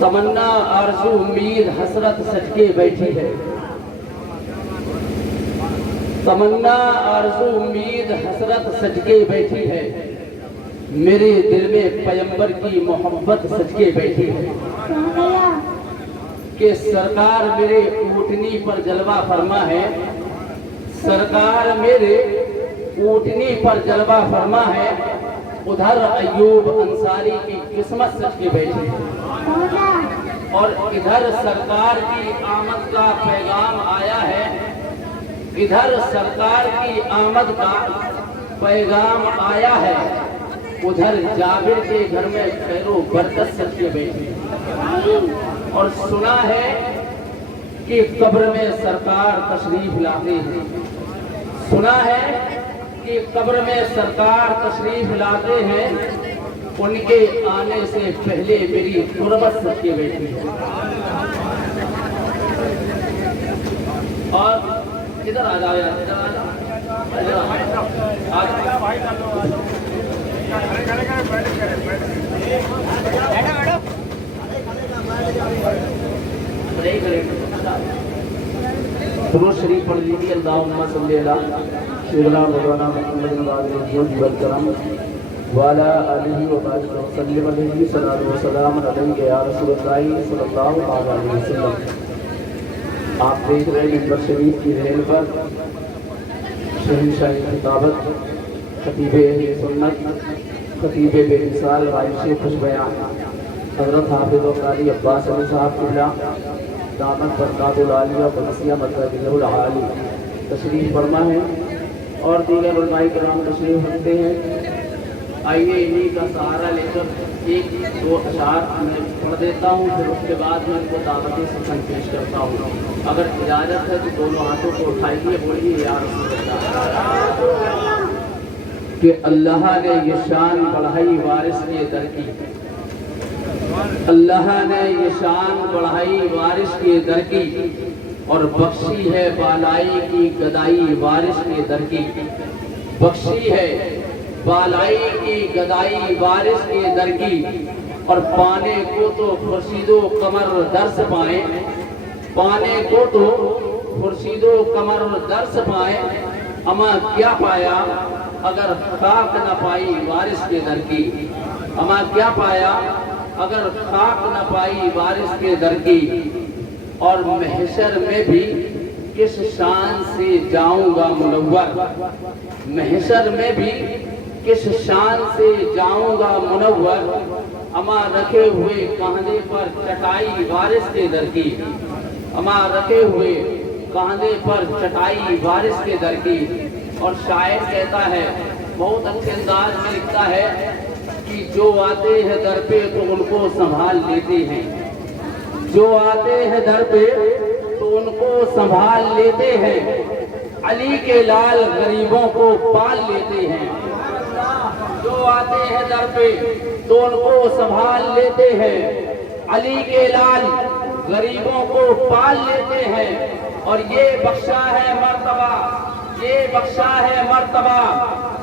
تمنا آرزو امید حسرت سج کے بیٹھی ہے، تمنا آرزو امید حسرت سج کے بیٹھی ہے، میرے دل میں پیغمبر کی محبت سج کے بیٹھی ہے کہ سرکار میرے اونٹنی پر جلوہ فرما ہے، سرکار میرے اونٹنی پر جلوہ فرما ہے، ادھر ایوب انصاری کی قسمت سج کے بیٹھی ہے اور ادھر سرکار کی آمد کا پیغام آیا ہے، ادھر سرکار کی آمد کا پیغام آیا ہے، ادھر جابر کے گھر میں خیر و برکت سج کے بیٹھی ہے اور سنا ہے کہ قبر میں سرکار تشریف لاتے ہیں، سنا ہے کہ قبر میں سرکار تشریف لاتے ہیں، ان کے آنے سے پہلے میری قربت سج کے بیٹھی ہے اور ادھر آ جاؤ یار، ادھر آ جاؤ، درود شریف پڑھ لیجیے، اللہم صلی علی سیدنا مولانا محمد وعلی آلہ وسلم علیہ صلاۃ وسلام علیہ یا رسول اللہ صلی اللہ علیہ وسلم۔ آپ دیکھ رہے ہیں منبر شریف کی ریل پر شہنشاہ خطابت خطیب سنت خطیب بے مثال وائش خوش بیان حضرت حافظ و قاری عباس علی صاحب قبلہ دامت برکات العالیہ قدسیہ مطلب العالی تشریف فرما ہے اور دیگر علماء کرام تشریف رکھتے ہیں۔ آئیے انہی کا سہارا لے کر ایک دو اشعار میں پڑھ دیتا ہوں، پھر اس کے بعد میں ان کو دعوتی سخن پیش کرتا ہوں۔ اگر اجازت ہے تو دونوں ہاتھوں کو اٹھائیے، بولیے یا رسول اللہ کہ اللہ نے یہ شان بڑھائی وارث کے در کی، اللہ نے یہ شان بڑھائی وارث کے در کی اور بخشی ہے بالائی کی گدائی وارث کے در کی، بخشی ہے بالائی کی گدائی وارث کے در کی اور پانے کو تو خورشید و قمر درس پائیں، پانے کو تو خورشید و قمر درس پائیں، اما کیا پایا اگر خاک نہ پائی وارث کے در کی، اما کیا پایا اگر خاک نہ پائی وارث کے در کی، اور محشر میں بھی کس شان سے جاؤں گا منور، محشر میں بھی کس شان سے جاؤں گا منور، اما رکھے ہوئے کاندھے پر چٹائی وارث کے در کی، اما رکھے ہوئے کاندھے پر چٹائی وارث کے در کی۔ اور شاعر کہتا ہے، بہت اچھے انداز میں لکھتا ہے کہ جو آتے ہیں در پہ تو ان کو سنبھال لیتے ہیں، جو آتے ہیں در پہ تو ان کو سنبھال لیتے ہیں، علی کے لال غریبوں کو پال لیتے ہیں، جو آتے ہیں در پہ تو ان کو سنبھال لیتے ہیں، علی کے لال غریبوں کو پال لیتے ہیں، اور یہ بخشا ہے مرتبہ، یہ بخشا ہے مرتبہ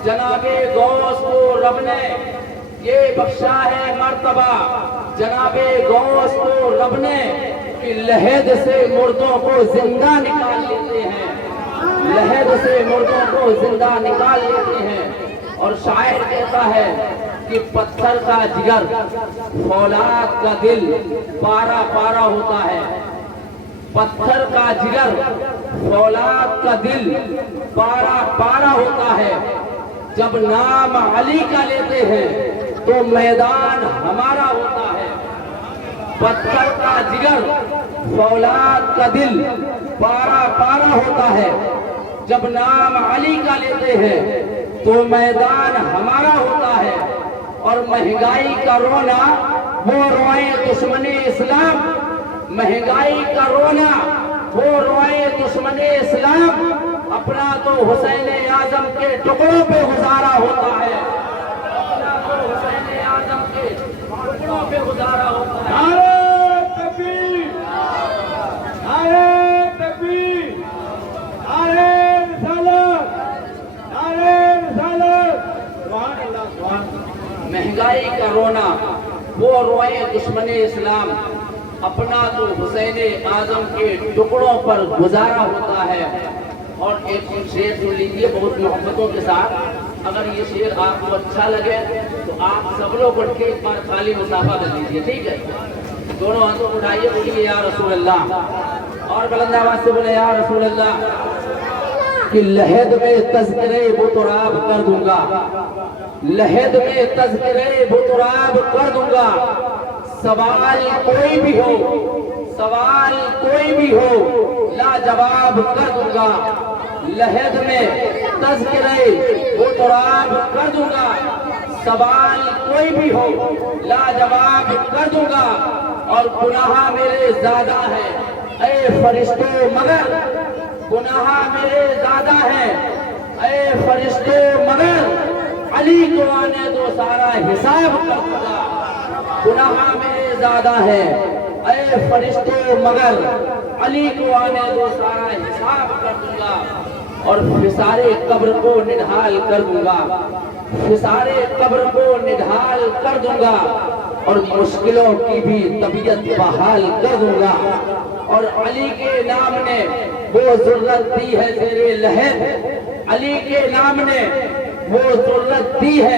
جناب غوث کو رب نے، یہ بخشا ہے مرتبہ جناب غوث کو رب نے کہ لحد سے مردوں کو زندہ نکال لیتے ہیں، لحد سے مردوں کو زندہ نکال لیتے ہیں۔ اور شاعر کہتا ہے کہ پتھر کا جگر فولاد کا دل پارا پارا ہوتا ہے، پتھر کا جگر فولاد کا دل پارا پارا ہوتا ہے، جب نام علی کا لیتے ہیں تو میدان ہمارا ہوتا ہے، پتھر کا جگر فولاد کا دل پارا پارا ہوتا ہے، جب نام علی کا لیتے ہیں تو میدان ہمارا ہوتا ہے، اور مہنگائی کا رونا وہ روئے دشمن اسلام، مہنگائی کا رونا وہ روئے دشمن اسلام، اپنا تو حسین اعظم کے ٹکڑوں پہ گزارا ہوتا ہے، اپنا تو حسین اعظم کے ٹکڑوں پہ گزارا ہوتا ہے۔ نعرہ تکبیر، نعرہ تکبیر، نعرہ رسالت، نعرہ رسالت، سبحان اللہ سبحان اللہ۔ مہنگائی کا رونا وہ روئے دشمن اسلام، اپنا تو حسین اعظم کے ٹکڑوں پر گزارا ہوتا ہے۔ اور ایک شعر سن لیجیے بہت محبتوں کے ساتھ، اگر یہ شعر آپ کو اچھا لگے تو آپ سب لوگ اٹھ کے ایک بار خالی مسافہ کر لیجیے، ٹھیک ہے؟ دونوں ہاتھوں کو اٹھائیے، بولیے یا رسول اللہ، اور بلند آواز سے بولے یا رسول اللہ۔ کہ لحد میں تذکرے بتراب کر دوں گا، لحد میں تذکرے بتراب کر دوں گا، سوال کوئی بھی ہو، سوال کوئی بھی ہو، لاجواب کر دوں گا۔ لحد میں تذکرے بتراب کر دوں گا، سوال کوئی بھی ہو، لاجواب کر دوں گا۔ اور گناہ میرے زیادہ ہے اے فرشتوں مگر، گناہ میرے زیادہ ہے اے فرشتوں مگر، علی کو آنے دو سارا حساب کر دوں گا۔ گناہ میرے زیادہ ہے اے فرشتوں مگر، علی کو آنے دو سارا حساب کر دوں گا۔ اور فسارے قبر کو نڈھال کر دوں گا، فسارے قبر کو نڈھال کر دوں گا، اور مشکلوں کی بھی طبیعت بحال کر دوں گا۔ اور علی کے نام نے وہ ضرورت دی ہے زیر لحد، علی کے نام نے وہ ضرورت دی ہے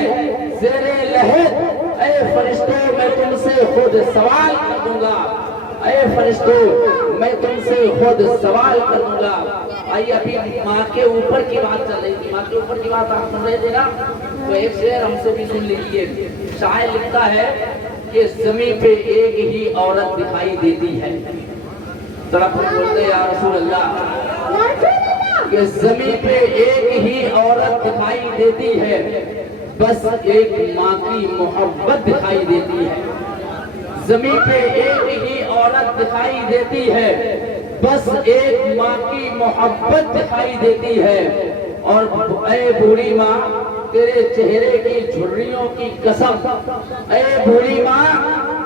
زیر لحد، اے فرشتوں میں تم سے خود سوال کر دوں گا، اے فرشتوں میں تم سے خود سوال کر دوں گا۔ آئیے ابھی ماں کے اوپر کی بات چل رہی تھی، ماں کے اوپر کی بات آپ سن رہے تھے نا، تو ایک شعر ہم سے بھی سن لیجیے۔ شاعر لکھتا ہے کہ زمین پہ ایک ہی عورت دکھائی دیتی ہے، ذرا بولتے یا رسول اللہ، کہ زمین پہ ایک ہی عورت دکھائی دیتی ہے، بس ایک ماں کی محبت دکھائی دیتی ہے۔ زمین پہ ایک ہی عورت دکھائی دیتی ہے، بس ایک ماں کی محبت دکھائی دیتی ہے۔ اور اے بوڑھی ماں تیرے چہرے کی جھریوں کی قسم، اے بوڑھی ماں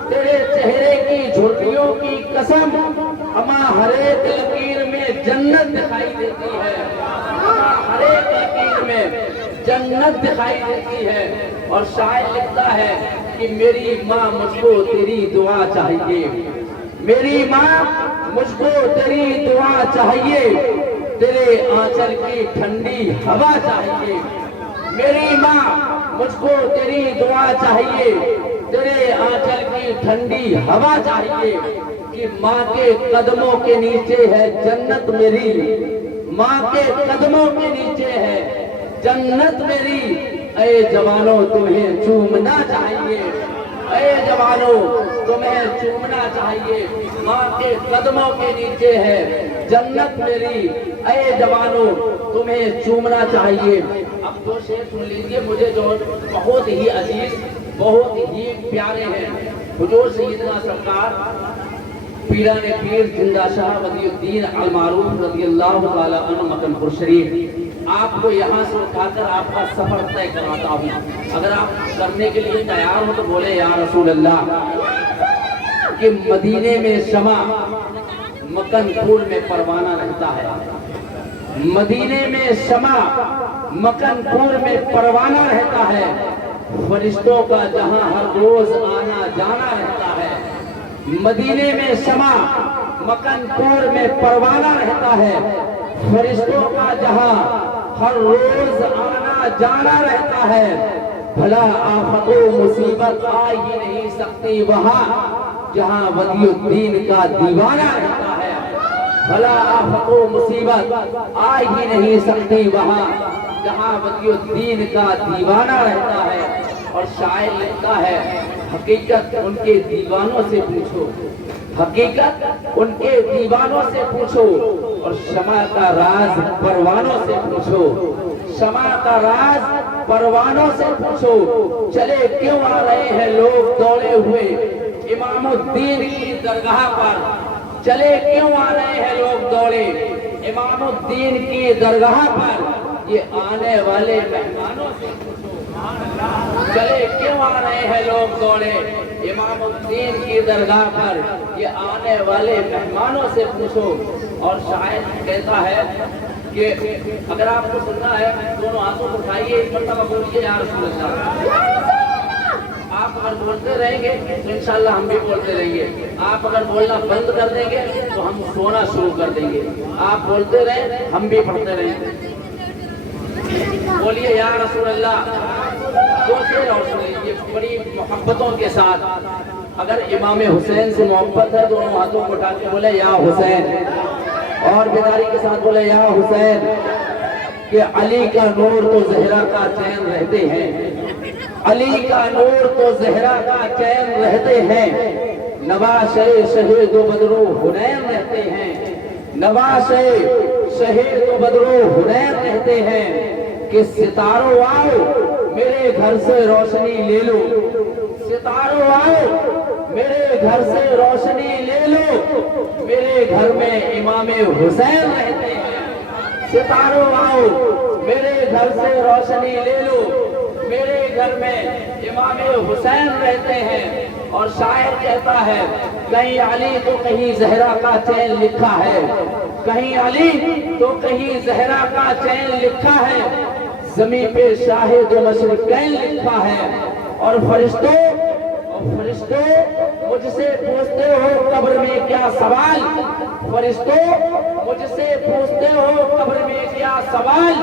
تیرے چہرے کی جھریوں کی قسم، ہمیں ہر ایک لکیر میں جنت دکھائی دیتی ہے، ہمیں ہر ایک لکیر میں جنت دکھائی دیتی ہے۔ اور شاعر لکھتا ہے کہ میری ماں مجھ کو تیری دعا چاہیے، میری ماں مجھ کو تیری دعا چاہیے، تیرے آنچل کی ٹھنڈی ہوا چاہیے۔ میری ماں مجھ کو تیری دعا چاہیے، تیرے آنچل کی ٹھنڈی ہوا چاہیے، کہ ماں کے قدموں کے نیچے ہے جنت میری، ماں کے قدموں کے نیچے ہے جنت میری۔ اے جوانوں تمہیں چومنا چاہیے، اے جوانوں تمہیں چومنا چاہیے، ماں کے قدموں کے نیچے ہے جنت میری، اے جوانوں تمہیں چومنا چاہیے۔ اب دو شعر سن لیجیے مجھے جو بہت ہی عزیز، بہت ہی پیارے ہیں۔ حضور سیدنا سرکار پیران پیر زندہ شاہ ولی الدین المعروف رضی اللہ تعالی عنہ مکن پور شریف، آپ کو یہاں سے اٹھا کر آپ کا سفر طے کراتا ہوں، اگر آپ کرنے کے لیے تیار ہو تو بولے یا رسول اللہ۔ کہ مدینے میں شمع مکن پور میں پروانہ رہتا ہے، مدینے میں شمع مکن پور میں پروانہ رہتا ہے، فرشتوں کا جہاں ہر روز آنا جانا رہتا ہے۔ مدینے میں شمع مکن پور میں پروانہ رہتا ہے، فرشتوں کا جہاں ہر روز آنا جانا رہتا ہے، بھلا آفت و مصیبت آ ہی نہیں سکتی وہاں جہاں ولی الدین کا دیوانہ رہتا ہے، بھلا آفت و مصیبت آ ہی نہیں سکتی وہاں جہاں ولی الدین کا دیوانہ رہتا ہے۔ اور شاعر لکھتا ہے حقیقت ان کے دیوانوں سے پوچھو، حقیقت ان کے دیوانوں سے پوچھو، اور شمع کا راز پروانوں سے پوچھو، شمع کا راز پروانوں سے پوچھو، چلے کیوں آ رہے ہیں لوگ دوڑے ہوئے امام الدین کی درگاہ پر، چلے کیوں آ رہے ہیں لوگ دوڑے امام الدین کی درگاہ پر، یہ آنے والے مہمانوں سے پوچھو، چلے کیوں آ رہے ہیں لوگ دوڑے امام الدین کی درگاہ پر، یہ آنے والے مہمانوں سے پوچھو۔ اور شاعر کہتا ہے کہ اگر آپ کو سننا ہے دونوں ہاتھوں کو اٹھائیے، ایک مرتبہ بولیے یا رسول اللہ۔ آپ آپ اگر بولتے رہیں گے تو انشاءاللہ ہم بھی بولتے رہیں گے. آپ اگر بولنا بند کر دیں گے تو ہم سونا شروع کر دیں گے. آپ بولتے رہیں ہم بھی پڑھتے رہیں گے. بولیے یا رسول اللہ. دوسرے اور یہ بڑی محبتوں کے ساتھ اگر امام حسین سے محبت ہے دونوں ہاتھوں کو اٹھا کے بولے یا حسین, اور بیداری کے ساتھ بولے یا حسین. کہ علی کا نور تو زہرا کا چین رہتے ہیں, علی کا نور تو زہرا کا چین رہتے ہیں. نواز شہید و بدر و حنین رہتے ہیں, نواز شہید و بدر و حنین رہتے ہیں. کہ ستاروں آؤ میرے گھر سے روشنی لے لو, ستاروں آؤ میرے گھر سے روشنی لے لو. میرے گھر میں امام حسین رہتے ہیں. ستاروں آؤ میرے گھر سے روشنی لے لو, میرے گھر میں امام حسین رہتے ہیں. اور شاعر کہتا ہے کہیں علی تو کہیں زہرا کا چین لکھا ہے, کہیں علی تو کہیں زہرا کا چین لکھا ہے. زمین پہ شاہد و مشرقین لکھا ہے. اور فرشتوں مجھ سے پوچھتے ہو قبر میں کیا سوال, فرشتوں مجھ سے پوچھتے ہو قبر میں کیا سوال.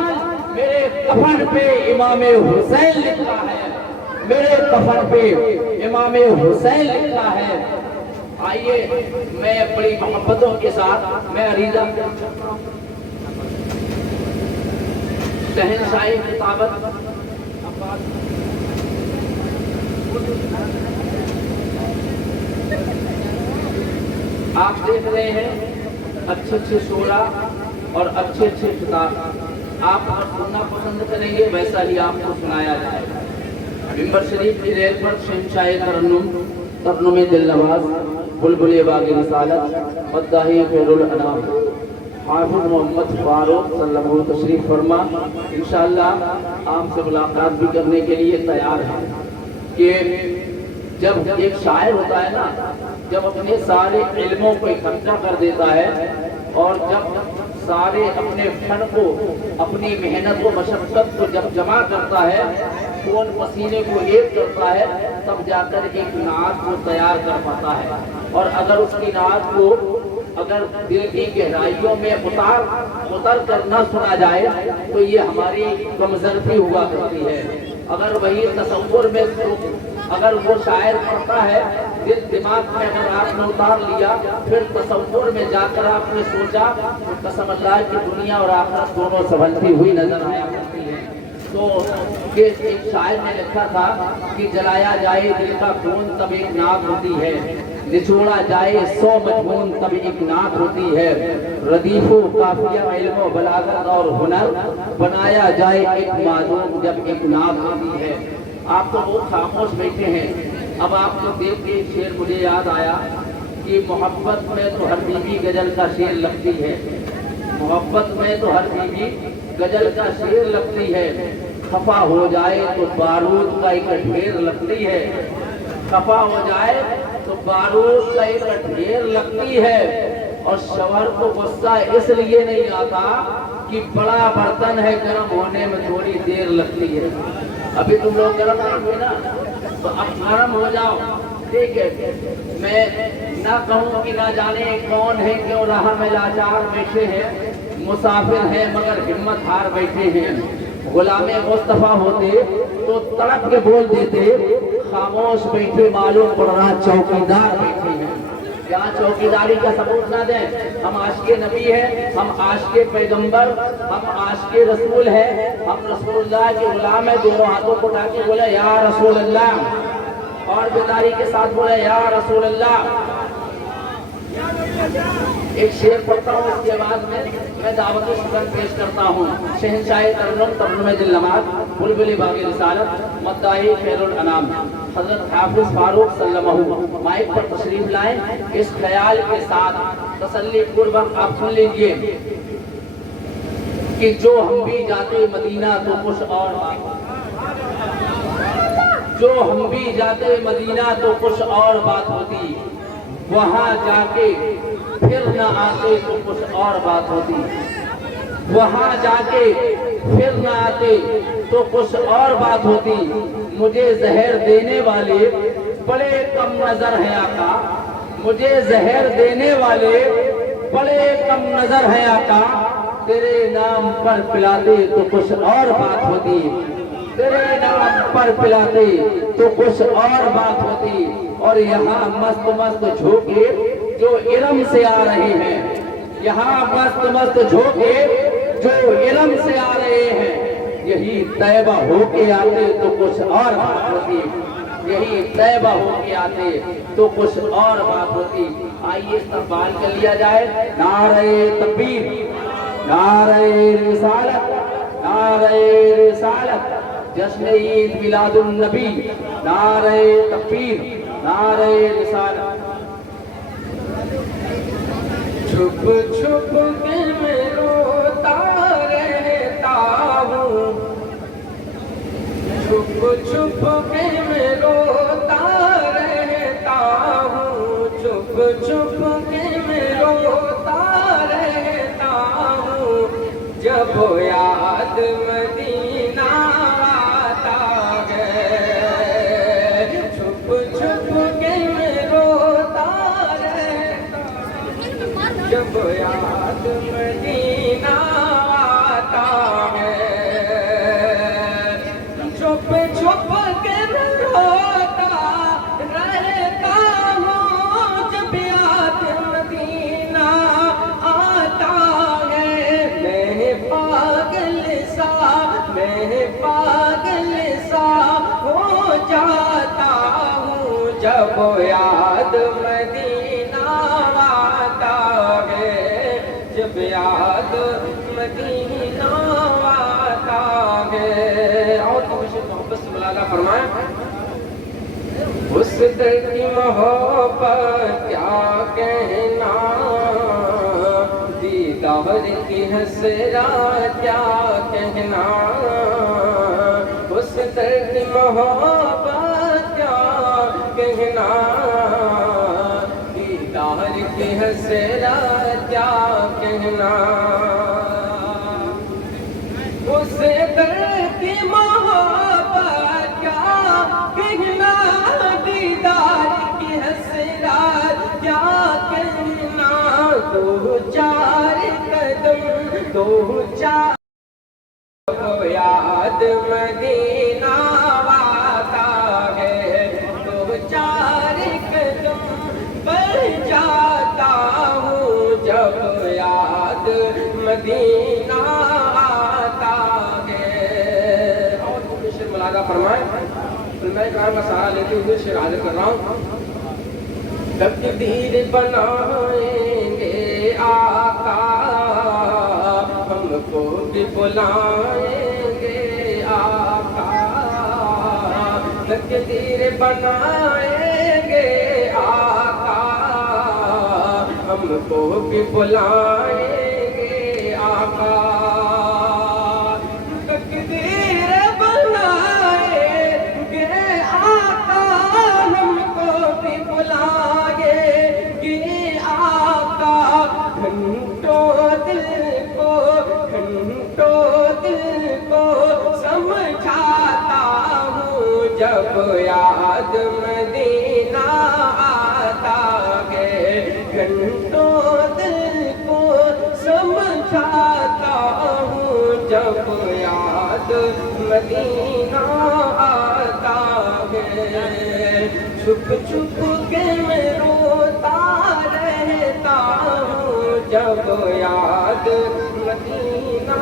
میرے کفن پہ امام حسین لکھا ہے, میرے کفن پہ امام حسین لکھا ہے. آئیے میں بڑی محبتوں کے ساتھ میں عریضہ شہنشاہی خطابت آپ دیکھ رہے ہیں اچھے اچھے شعرا اور اچھے اچھے خطاب. آپ اگر سننا پسند کریں گے ویسا ہی آپ کو سنایا جائے گا. ممبر شریف کی ریل پر شہنشاہ ترنم دل نواز بلبل باغ رسالت مداحی خیر الانام حافظ محمد فاروق صلی اللہ علیہ وسلم تشریف فرما انشاءاللہ آپ سے ملاقات بھی کرنے کے لیے تیار ہے. کہ جب ایک شاعر ہوتا ہے نا, جب اپنے سارے علموں کو اکٹھا کر دیتا ہے اور جب سارے اپنے فن کو, اپنی محنت و مشقت کو جب جمع کرتا ہے, خون پسینے کو ایک کرتا ہے, تب جا کر ایک نعت کو تیار کر پاتا ہے. اور اگر اس کی نعت کو اگر دل کی گہرائیوں میں اتر کر نہ سنا جائے تو یہ ہماری کمزوری ہوا کرتی ہے. اگر وہی تصور میں اگر وہ شاعر پڑھتا ہے, دل دماغ میں اگر آپ نے اتار لیا, پھر تصور میں جا کر آپ نے سوچا, قسم اللہ کی دنیا اور آخرت دونوں سنبھلتی ہوئی نظر آیا کرتی ہے. تو ایک شاعر نے لکھا تھا کہ جلایا جائے دل کا خون تب ایک نعت ہوتی ہے, نچوڑا جائے 100 مجنون تب ایک نعت ہوتی ہے. ردیف و قافیہ علم و بلاغت اور ہنر بنایا جائے ایک معدوم جب ایک نعت ہوتی ہے. آپ تو بہت خاموش بیٹھے ہیں. اب آپ کو دیکھ کے شعر مجھے یاد آیا کہ محبت میں تو ہر بیوی غزل کا شعر لگتی ہے, محبت میں تو ہر بیوی غزل کا شعر لگتی ہے. خفا ہو جائے تو بارود کا ایک ڈھیر لگتی ہے, خفا ہو جائے تو بارود کا ایک ڈھیر لگتی ہے. اور شوہر کو غصہ اس لیے نہیں آتا کہ بڑا برتن ہے, گرم ہونے میں تھوڑی دیر لگتی ہے. ابھی تم لوگ گرم نہیں ہوئے نا, تو اب گرم ہو جاؤ, ٹھیک ہے. میں نہ کہوں کہ نہ جانے کون ہے کیوں راہ میں لاچار بیٹھے ہیں, مسافر ہیں مگر ہمت ہار بیٹھے ہیں. غلام مصطفیٰ ہوتے تو تڑپ کے بول دیتے, خاموش بیٹھے معلوم پڑ رہا چوکیدار بیٹھے ہیں. یہاں چوکیداری کا ثبوت نہ دیں. ہم عاشق نبی ہیں, ہم عاشق پیغمبر, ہم عاشق رسول ہیں, ہم رسول اللہ کے غلام ہیں. دونوں ہاتھوں کو اٹھا کے بولے یا رسول اللہ, اور بیداری کے ساتھ بولے یا رسول اللہ. ایک شعر پڑھتا ہوں, اس کے بعد میں دعوت شکر پیش کرتا ہوں. شہنشاہ ترنم دل نواز بلبل باغ رسالت مداحی خیر الانام حضرت حافظ فاروق صلی اللہ علیہ وسلم مائک پر تشریف لائیں. اس خیال کے ساتھ تسلی پوروک آپ سن لیجئے کہ جو ہم بھی جاتے مدینہ تو کچھ اور بات, جو ہم بھی جاتے مدینہ تو کچھ اور بات ہوتی, وہاں جا کے پھر نہ آتے تو کچھ اور بات ہوتی, وہاں جا کے پھر نہ آتے تو کچھ اور بات ہوتی. مجھے زہر دینے والے بڑے کم نظر ہیں آقا, مجھے زہر دینے والے بڑے کم نظر ہیں آقا, تیرے نام پر پلاتے تو کچھ اور بات ہوتی, تیرے نام پر پلاتے تو کچھ اور بات ہوتی. اور یہاں مست مست جھوکے جو ارم سے آ رہے ہیں, یہاں مست مست جھوکے جو ارم سے آ رہے ہیں, یہی طیبہ ہو کے آتے تو کچھ اور بات ہوتی, یہی طیبہ ہو کے آتے تو کچھ اور بات ہوتی. آئیے استقبال کر لیا جائے. نعرہ تکبیر, نعرہ رسالت, نعرہ رسالت, جشن عید میلاد النبی, نعرہ تکبیر, نعرہ رسالت. چھپ چھپ کے میں روتا رہتا ہوں, چھپ چھپ کے میں روتا رہتا ہوں, چھپ چھپ کے میں روتا رہتا ہوں, جب یاد مدینہ آتا ہے, چھپ چھپ کے میں روتا رہتا ہوں, جب یاد مدینہ آتا ہے, چھپ چھپ کے میں روتا رہتا ہوں, جب یاد مدینہ آتا ہے. میں پاگل سا ہو جاتا ہوں, جب یاد مدینہ آتا ہے, جب یاد مدینہ آتا ہے. اور محبت سے ملالہ فرمائیں. اس درد کی محبت کیا کہنا, دیدار کی حسرت کیا کہنا, اس درد کی محبت کیا کہنا, دیدار کی حسرت کیا کہنا, اس درد کی محبت کیا کہنا, دیدار کی حسرت کیا کہنا. دو چار قدم, دو چار یاد مدینہ آتا ہے, دو چار قدم بڑھ جاتا ہوں, جب یاد مدینہ آتا ہے. اور شعر ملاحظہ فرمائیں. علماء کرام کا سہارا لیتے ہوئے شعر حاضر کر رہا ہوں. تقدیر بنائیں گے آقا, ہم کو بھی بلائیں گے آقا, تقدیر بنائیں گے آقا, ہم کو بھی بلائیں گے آقا. تقدیر بنائیں گے آقا, ہم کو بھی بلائیں گے آقا. گھنٹوں دل کو سمجھاتا ہوں, جب یاد مدینہ آتا ہے. گھنٹوں دل کو سمجھاتا ہوں, جب یاد مدینہ آتا ہے. چھپ چھپ کے میں روتا رہتا ہوں, جب یاد مدینہ